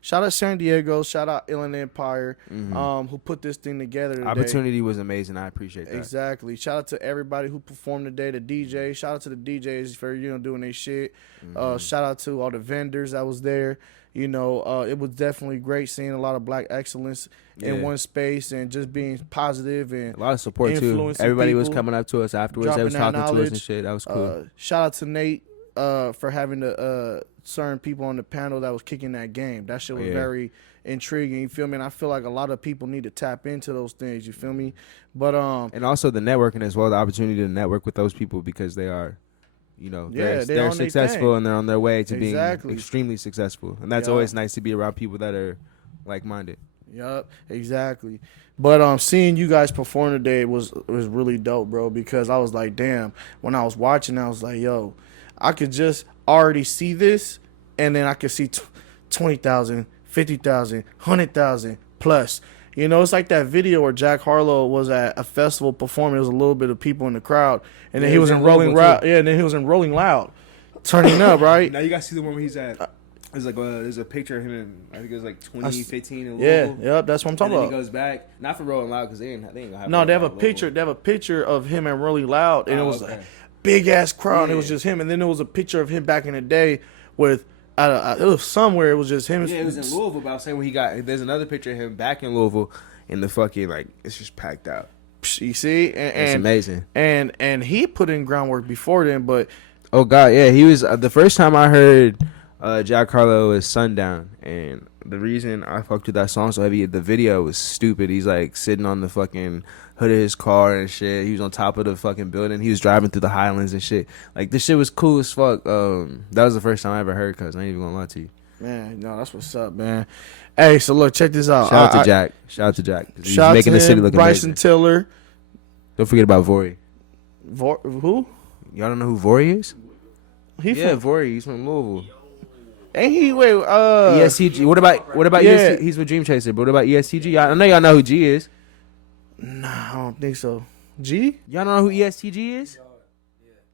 Shout out San Diego. Shout out Inland Empire, who put this thing together today. Opportunity was amazing. I appreciate that. Exactly. Shout out to everybody who performed today. The DJ. Shout out to the DJs for doing their shit. Shout out to all the vendors that was there. You know, it was definitely great seeing a lot of black excellence in one space and just being positive and a lot of support too. Everybody was coming up to us afterwards. They was talking to us and shit. That was cool. Shout out to Nate for having the certain people on the panel that was kicking that game. That shit was very intriguing. You feel me? And I feel like a lot of people need to tap into those things. You feel me? But and also the networking as well. The opportunity to network with those people because they are. You know, they're successful and they're on their way to being extremely successful. And that's always nice to be around people that are like-minded. Yup, exactly. But seeing you guys perform today was really dope, bro, because I was like, damn, when I was watching, I was like, yo, I could just already see this, and then I could see 20,000, 50,000, 100,000 plus. You know, it's like that video where Jack Harlow was at a festival performing. There was a little bit of people in the crowd, and then he was in Rolling Loud. Yeah, and then he was in Rolling Loud, turning up, right? Now you guys see the one where he's at. There's like there's a picture of him in, I think it was like 2015 in Louisville. Yeah, that's what I'm talking about. He goes back, not for Rolling Loud because they ain't gonna have. No, they have a picture. They have a picture of him in Rolling Loud, and it was like big ass crowd. And it was just him, and then there was a picture of him back in the day with. It was somewhere. It was just him. Yeah, it was in Louisville. But I was saying when he got. There's another picture of him back in Louisville, in the fucking like it's just packed out. You see, it's amazing. And he put in groundwork before then, but oh god, yeah, he was the first time I heard Jack Harlow was Sundown, and the reason I fucked with that song so heavy, the video was stupid. He's like sitting on the fucking hood of his car and shit. He was on top of the fucking building. He was driving through the Highlands and shit. Like, this shit was cool as fuck. That was the first time I ever heard Cuz. I ain't even gonna lie to you. Man, no, that's what's up, man. Hey, so look, check this out. Shout out to Jack. Shout out to Jack. He's making the city look Bryson amazing. Tiller. Don't forget about Vori. Who? Y'all don't know who Vori is? From Vori. He's from Louisville. Ain't he? Wait, ESTG. What about ESTG? He's with Dream Chaser. But what about ESTG? I know y'all know who G is. Nah, I don't think so. G? Y'all know who ESTG is?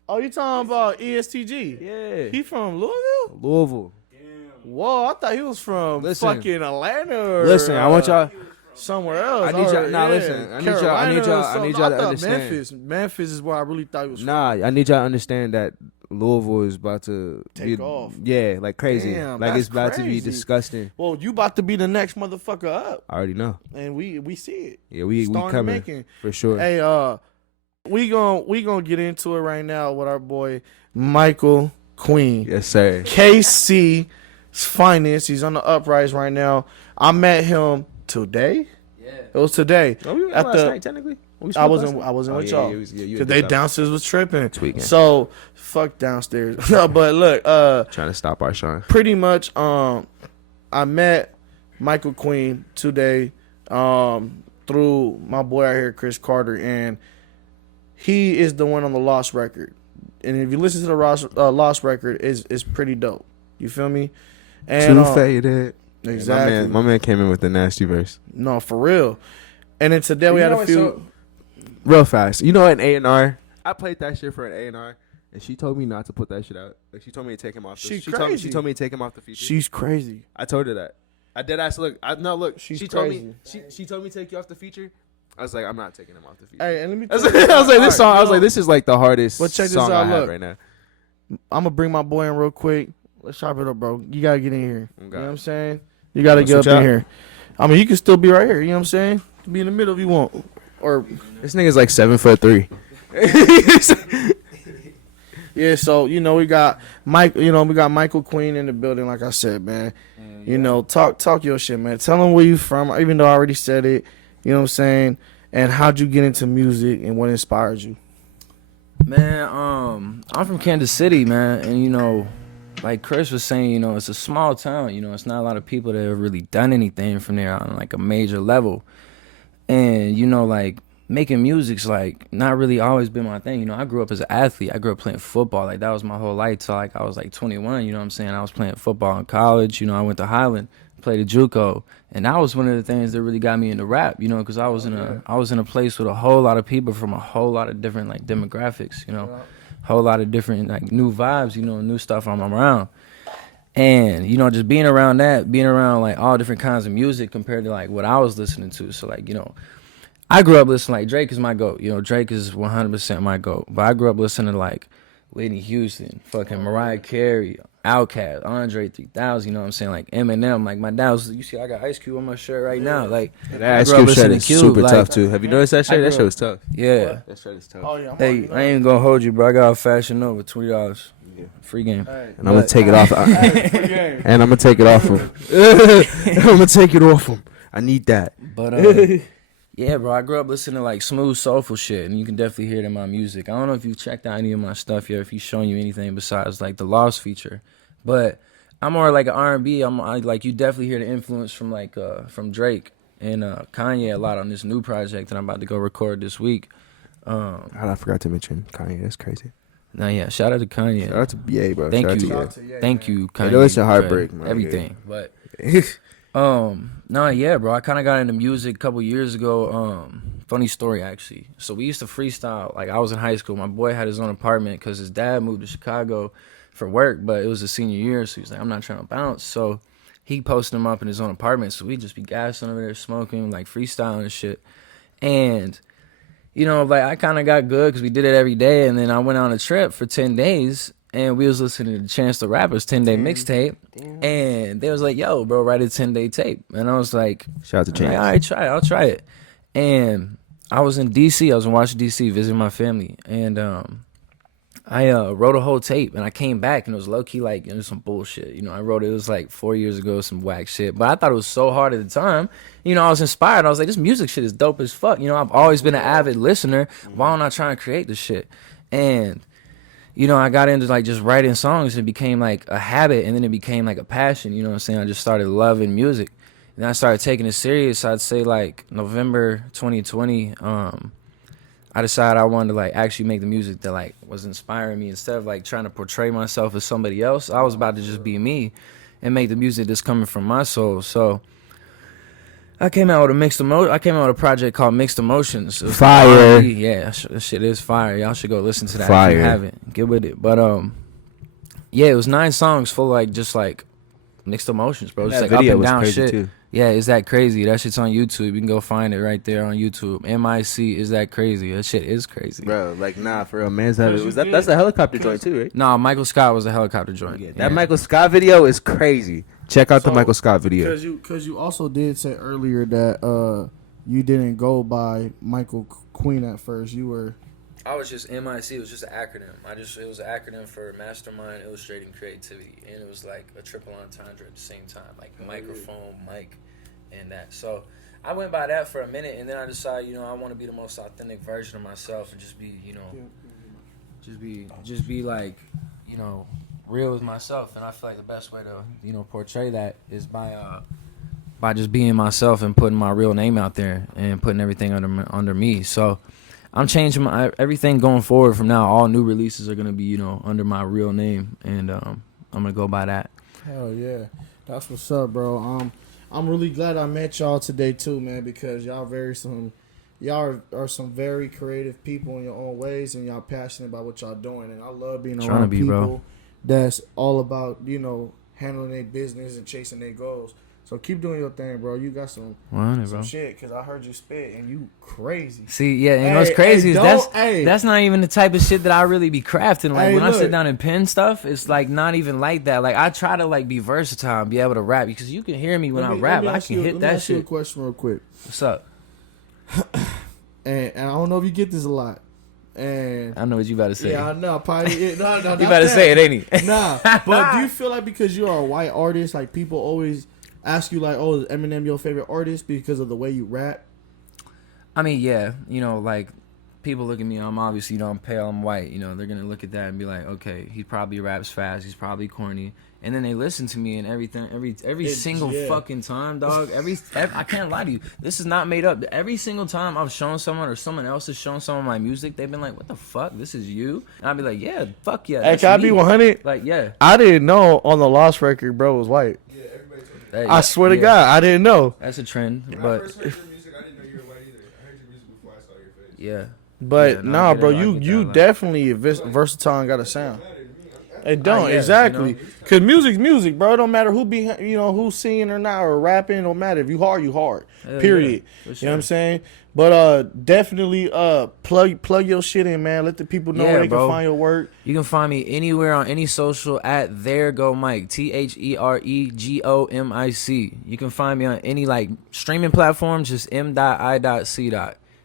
Oh, you talking about ESTG? Yeah. He from Louisville? Louisville. Damn. Whoa, I thought he was from fucking Atlanta. Listen, I want y'all somewhere else. I need y'all. Nah, listen. I need y'all to understand. Memphis is where I really thought he was from. Nah, I need y'all to understand that Louisville is about to take off. Yeah, like crazy. Damn, like it's about to be disgusting. Well, you about to be the next motherfucker up. I already know. And we see it. Yeah, we coming for sure. Hey, we gonna get into it right now with our boy Michael Queen. Yes, sir. KC's finest. He's on the uprise right now. I met him today. Yeah, it was today. Oh, we last night technically. I wasn't with y'all because they downstairs was tripping. Tweaking. So fuck downstairs. No, but look, trying to stop our shine. Pretty much, I met Michael Queen today through my boy out here, Chris Carter, and he is the one on the Lost record. And if you listen to the Lost record, it's pretty dope. You feel me? And Too faded. Exactly. Yeah, my man came in with the nasty verse. No, for real. And then today we had a few. Real fast. You know, an A&R. I played that shit for an A&R, and she told me not to put that shit out. Like, she told me to take him off. She told me to take him off the feature. She's crazy. I told her that. I did ask. Look. She told me. She told me to take you off the feature. I was like, I'm not taking him off the feature. Hey, and let me. I was like, this song. I was like, this is like the hardest song I have right now. I'm gonna bring my boy in real quick. Let's chop it up, bro. You gotta get in here. You know what I'm saying? You gotta get up in here. I mean, you can still be right here. You know what I'm saying? Be in the middle if you want. Or this nigga's like 7'3". Yeah, so we got Mike. We got Michael Queen in the building. Like I said, man. Talk your shit, man. Tell them where you from. Even though I already said it. You know what I'm saying? And how'd you get into music and what inspired you? Man, I'm from Kansas City, man, and like Chris was saying, it's a small town. It's not a lot of people that have really done anything from there on like a major level, and like making music's like not really always been my thing. I grew up as an athlete. I grew up playing football. Like that was my whole life till like I was like 21. You know what I'm saying? I was playing football in college. I went to Highland, played at JUCO, and that was one of the things that really got me into rap. Because I was in a place with a whole lot of people from a whole lot of different like demographics. Whole lot of different like new vibes. New stuff I'm around. And just being around like all different kinds of music compared to like what I was listening to. So like I grew up listening like Drake is my GOAT. Drake is 100% my GOAT. But I grew up listening to like Whitney Houston, fucking Mariah Carey, Outkast, Andre 3000. You know what I'm saying? Like Eminem. Like my dad was. You see, I got Ice Cube on my shirt right now. Like That Ice Cube shirt is super tough too. Have you noticed that shirt? That shirt was tough. Yeah. That shirt is tough. Oh yeah. Hey, I ain't gonna hold you, bro. I got a Fashion Nova, $20. Yeah. Free game. Hey, And I'm gonna take it off. And I'm gonna take it off him. I'm gonna take it off him. I need that. But yeah, bro, I grew up listening to like smooth, soulful shit, and you can definitely hear it in my music. I don't know if you've checked out any of my stuff yet, if he's showing you anything besides like the Lost feature, but I'm more like an R&B. Like you definitely hear the influence from like from Drake and Kanye a lot on this new project that I'm about to go record this week. I forgot to mention Kanye. That's crazy. Nah, yeah, shout out to Kanye. Shout out to BA, bro. Thank Shout you, out to you. thank you, Kanye. I know it's a for heartbreak, man. everything, but. No, yeah, bro. I kind of got into music a couple years ago. Funny story, actually. So we used to freestyle. Like, I was in high school. My boy had his own apartment because his dad moved to Chicago for work, but it was his senior year, so he was like, I'm not trying to bounce. So he posted him up in his own apartment. So we just be gassing over there, smoking, like, freestyling and shit. And, like, I kind of got good because we did it every day. And then I went on a trip for 10 days. And we was listening to Chance the Rapper's 10-day mixtape, and they was like, "Yo, bro, write a 10-day tape." And I was like, Shout out to Chance. All right, I'll try it. And I was in DC. I was in Washington DC visiting my family, and I wrote a whole tape. And I came back, and it was low key like it was some bullshit. I wrote it was like 4 years ago, some whack shit. But I thought it was so hard at the time. I was inspired. I was like, this music shit is dope as fuck. I've always been an avid listener. Why don't I try and create this shit? And I got into like just writing songs. It became like a habit, and then it became like a passion. You know what I'm saying? I just started loving music, and I started taking it serious. I'd say like November 2020. I decided I wanted to like actually make the music that like was inspiring me instead of like trying to portray myself as somebody else. I was about to just be me and make the music that's coming from my soul. So I came out with a project called Mixed Emotions. It was Fire. R&B. Yeah, that shit is fire. Y'all should go listen to that Fire. if you haven't. Get with it. But yeah, it was 9 songs full of like just like mixed emotions, bro. Just That like up video and was down crazy, shit. too. Yeah, Is That Crazy? That shit's on YouTube. You can go find it right there on YouTube. M.I.C. Is That Crazy? That shit is crazy. Bro, like, nah, for real, man's that's a helicopter joint too, right? Nah, Michael Scott was a helicopter joint. Yeah, that Michael Scott video is crazy. Check out the So, Michael Scott video. Because you also did say earlier that you didn't go by Michael Queen at first. You were. I was just M.I.C. It was just an acronym. It was an acronym for Mastermind Illustrating Creativity, and it was like a triple entendre at the same time, like microphone, mic, and that. So I went by that for a minute, and then I decided, I want to be the most authentic version of myself, and just be, just be like, real with myself. And I feel like the best way to, portray that is by just being myself and putting my real name out there and putting everything under me. So I'm changing everything going forward from now. All new releases are gonna be, under my real name, and I'm gonna go by that. Hell yeah, that's what's up, bro. I'm really glad I met y'all today too, man, because y'all are some very creative people in your own ways, and y'all passionate about what y'all doing. And I love being around people bro. That's all about handling their business and chasing their goals. So keep doing your thing, bro. You got some shit, because I heard you spit, and you crazy. See, yeah, and what's crazy is that's not even the type of shit that I really be crafting. Like, when I sit down and pen stuff, it's, like, not even like that. Like, I try to, like, be versatile and be able to rap, because you can hear me when I rap. I can hit that shit. Let me ask you a question real quick. What's up? And I don't know if you get this a lot. And I know what you about to say. Yeah, I know. Probably, no, you about to say it, ain't he? Nah, but do you feel like because you are a white artist, like, people always ask you like, "Oh, is Eminem your favorite artist because of the way you rap?" I mean, yeah, you know, like people look at me. I'm obviously, you know, I'm pale, I'm white. You know, they're gonna look at that and be like, okay, he probably raps fast. He's probably corny. And then they listen to me and everything, every single fucking time, dog. Every I can't lie to you. This is not made up. Every single time I've shown someone or someone else has shown someone my music, they've been like, "What the fuck? This is you?" And I'd be like, "Yeah, fuck yeah." Hey, can I be 100? Like, yeah. I didn't know on the Lost record, bro, was white. Yeah, everybody told me. Hey, I swear to God, I didn't know. That's a trend, When I but first heard your music, I didn't know you were white either. I heard your music before I saw your face. yeah. But Yeah, no, nah, I get bro, it. I you get you that, like- definitely versatile and got a sound. It don't yeah, exactly, you know? cause music's music, bro. It don't matter who be, you know, who's singing or not or rapping. It don't matter if you hard, you hard. Hell Period. yeah, for You know what I'm sure. saying? But definitely plug your shit in, man. Let the people know Yeah, where they bro. can find your work. You can find me anywhere on any social at There Go Mike, ThereGoMic. You can find me on any like streaming platform, just M.I.C.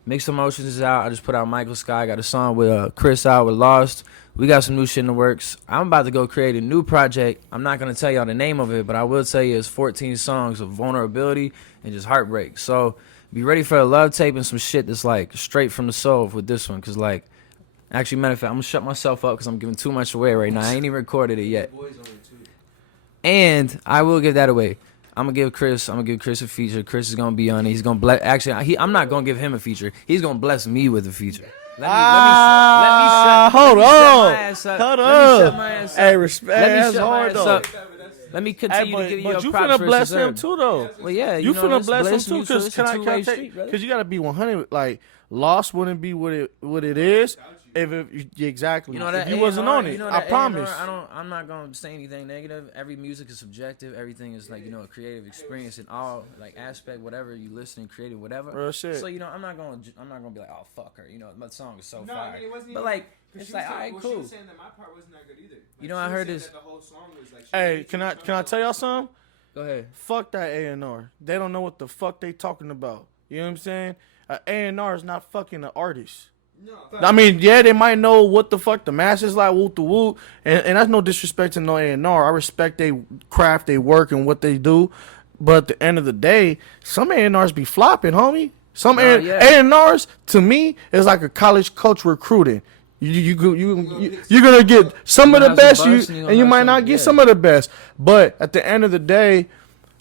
Mixed Emotions is out. I just put out Michael Sky. Got a song with Chris out with Lost. We got some new shit in the works. I'm about to go create a new project. I'm not gonna tell y'all the name of it, but I will tell you it's 14 songs of vulnerability and just heartbreak. So be ready for a love tape and some shit that's like straight from the soul with this one, cause like. Actually, matter of fact, I'm gonna shut myself up because I'm giving too much away right now. I ain't even recorded it yet. And I will give that away. I'm gonna give Chris a feature. Chris is gonna be on it. He's gonna bless. Actually, I'm not gonna give him a feature. He's gonna bless me with a feature. Hold on. Hold Hey, respect. That's hard though. Let me Hey, continue to give you but your you props finna for bless deserve. him too, though. Well, yeah, You know, finna it's bless him bless too, me, so because it's a two-way street, brother. you gotta be 100. Like Lost wouldn't be what it is if it exactly. You know if that you wasn't on it. You know I that promise. I'm not gonna say anything negative. Every music is subjective. Everything is like, you know, a creative experience in all like aspect, whatever you listening, creative, whatever. Real shit. So you know, I'm not gonna be like, oh fuck her. You know, my song is so No, fire. I mean, it wasn't But even- like, 'cause it's she like, was all saying- right, well, she cool. was saying that my part wasn't that good either. You know, Like, I she heard said this. that the whole song was like. Hey, can I tell y'all something? Go ahead. Fuck that A&R. They don't know what the fuck they talking about. You know what I'm saying? A&R is not fucking an artist. No, I mean, yeah, they might know what the fuck the masses like, woot the woot, and that's no disrespect to no A&R. I respect they craft, they work, and what they do. But at the end of the day, some A&Rs be flopping, homie. Some A&Rs, to me, is like a college coach recruiting. You're gonna get some of the have some best, bust and you and gonna you have might some- not get yeah. some of the best. But at the end of the day,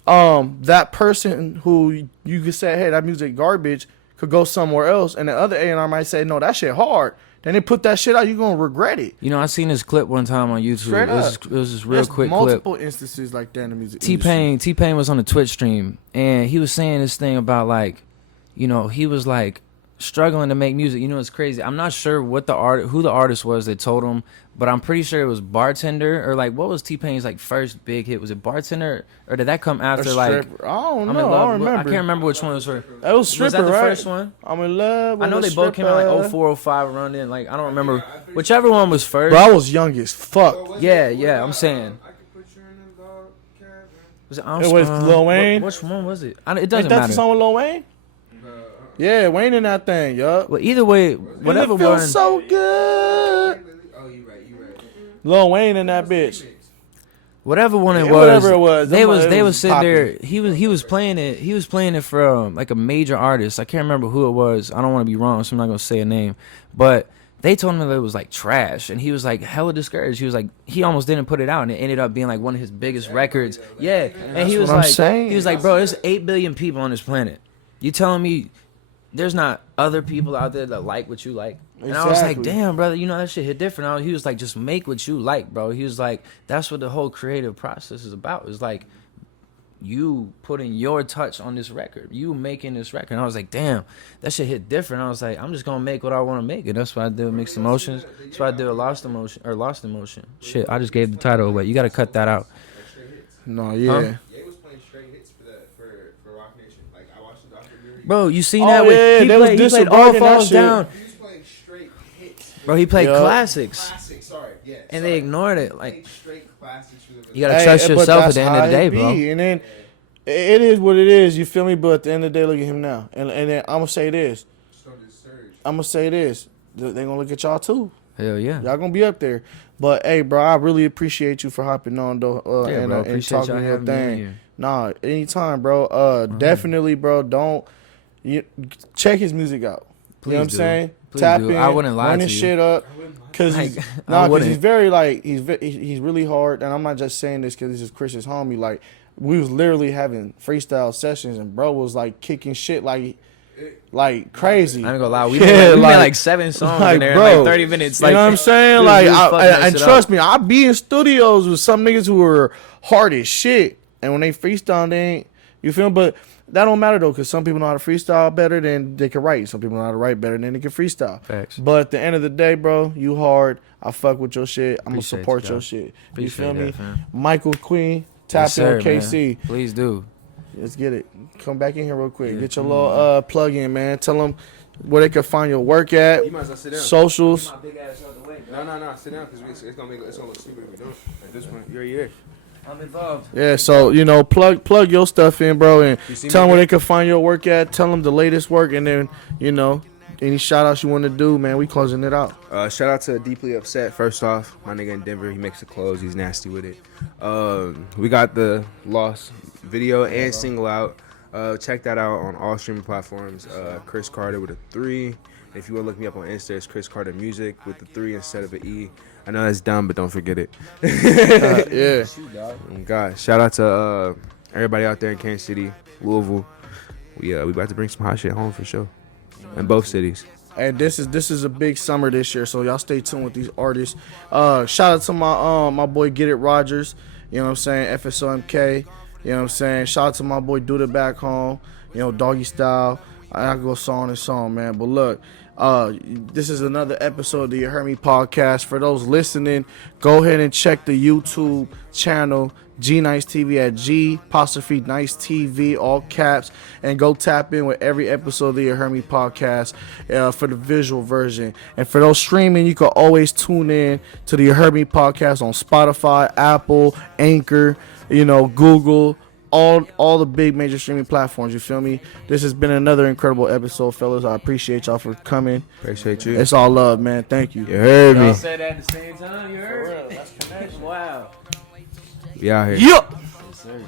that person who you could say, hey, that music garbage, could go somewhere else, and the other A&R might say, no, that shit hard. Then they put that shit out, you're gonna regret it. You know, I seen this clip one time on YouTube. Straight It was this real There's quick clip. multiple instances like that in the music industry. T-Pain was on a Twitch stream, and he was saying this thing about like, you know, he was like struggling to make music. You know, it's crazy. I'm not sure who the artist was that told him, but I'm pretty sure it was Bartender, or like, what was T-Pain's like first big hit? Was it Bartender, or did that come after like? I don't I'm know. in love. I don't remember. I can't remember which one was first. That was Stripper, Was that the right? first one? I'm in love. I know with they a both came out like stripper. 04, 05 around then. Like, I don't remember whichever one was first. Bro, I was young as fuck. Yeah, I'm saying. I could put you in a log cabin. Was it It was Lil Wayne? Which one was it? It Ain't doesn't that matter. the song with Lil Wayne? Yeah, Wayne in that thing, yup. Well, either way, whatever it feels one. so good. Oh, you right. Lil Wayne in that bitch. Whatever one it Yeah, was, whatever it was, they them- was it they was was sitting there. popping. He was playing it. He was playing it for like a major artist. I can't remember who it was. I don't want to be wrong, so I'm not gonna say a name. But they told him that it was like trash, and he was like hella discouraged. He was like, he almost didn't put it out, and it ended up being like one of his biggest records. Yeah, and he was what I'm like, saying. he was like, bro, there's 8 billion people on this planet. You telling me there's not other people out there that like what you like? And I was like, Exactly. damn, brother, you know, that shit hit different. He was like, just make what you like, bro. He was like, that's what the whole creative process is about. It's like you putting your touch on this record, you making this record. And I was like, damn, that shit hit different. I was like, I'm just gonna make what I want to make, and that's what I did with Mixed Emotions. That's what I did with Lost Emotion. Shit, I just gave the title away. You gotta cut that out. No, yeah. Huh? Ye was playing straight hits for Rock Nation. Like, I watched the documentary. Bro, you seen Oh, that? yeah, He they was played All disregarding that Falls shit. Down. He was playing straight hits. Bro, he played Yeah. classics, Classics, sorry. Yeah. and they ignored it. Played Like, straight classics for the you gotta trust but yourself at that's the end of how the day, it bro. be. And then it is what it is. You feel me? But at the end of the day, look at him now. And then I'm gonna say this. So did Surge. I'm gonna say this. They gonna look at y'all too. Hell yeah. Y'all gonna be up there. But hey, bro, I really appreciate you for hopping on though, Yeah, and, bro, and appreciate talking y'all your having me thing. here. Nah, anytime, bro. Definitely, bro. Don't. check his music out. Please you know what I'm do. saying? Please Tap do. in, I wouldn't lie run to his you. shit up. Cause Like, he's, I nah, cause wouldn't. he's very like he's really hard, and I'm not just saying this because this is Chris's homie. Like we was literally having freestyle sessions, and bro was like kicking shit like crazy. I ain't gonna lie, we Yeah, made like 7 songs like, in there bro, in like 30 minutes. Like, you know what I'm saying? we Like, was fucking that and shit trust up. me, I be in studios with some niggas who are hard as shit, and when they freestyle, they ain't. You feel me? But that don't matter though, because some people know how to freestyle better than they can write. Some people know how to write better than they can freestyle. Facts. But at the end of the day, bro, you hard. I fuck with your shit. I'm gonna Appreciate support you, your dog. shit. You Appreciate feel me? that, fam. Michael Queen, tap Yes, in sir, with man. KC. Please do. Let's get it. Come back in here real quick. Yeah, Get your come little plug in, man. Tell them where they can find your work at, You might as well sit down. socials. No, sit down because it's gonna look stupid if we don't. At this point, you're here. I'm involved. Yeah, so plug your stuff in, bro, and You see tell me, them where bro? they can find your work at. Tell them the latest work, and then any shout outs you want to do, man. We closing it out. Shout out to Deeply Upset. First off, my nigga in Denver, he makes the clothes. He's nasty with it. We got the Lost video and single out. Check that out on all streaming platforms. Chris Carter with a 3. If you want to look me up on Insta, it's Chris Carter Music with the 3 instead of an E. I know that's dumb, but don't forget it. Yeah. Oh, God, shout out to everybody out there in Kansas City, Louisville. We about to bring some hot shit home for sure, in both cities. And this is a big summer this year, so y'all stay tuned with these artists. Shout out to my boy Getitrogers, you know what I'm saying, FSOMK, you know what I'm saying. Shout out to my boy Duda back home, Doggy Style. I go song and song, man. But look, this is another episode of the YaHeardMe podcast. For those listening, go ahead and check the YouTube channel G Nice TV at G''Nice TV, all caps, and go tap in with every episode of the YaHeardMe podcast for the visual version. And for those streaming, you can always tune in to the YaHeardMe podcast on Spotify, Apple, Anchor, Google, all the big major streaming platforms. You feel me? This has been another incredible episode, fellas. I appreciate y'all for coming. Appreciate you. It's all love, man. Thank you. You heard me. Y'all said that at the same time, you heard? That's connection. Wow. We out here. Yup. Yes, sir.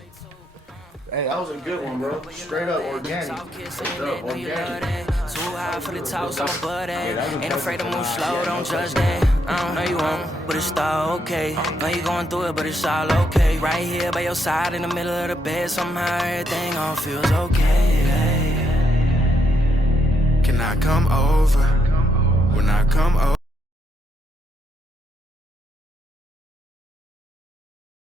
Hey, that was a good one, bro. Straight up organic. Organic. Too high for the talk, so I'm buddy. Ain't afraid to move slow, don't judge that. I don't know you won't, but it's all okay. Know you going through it, but it's all okay. Right here by your side in the middle of the bed, somehow everything all feels okay. Can I come over? When I come over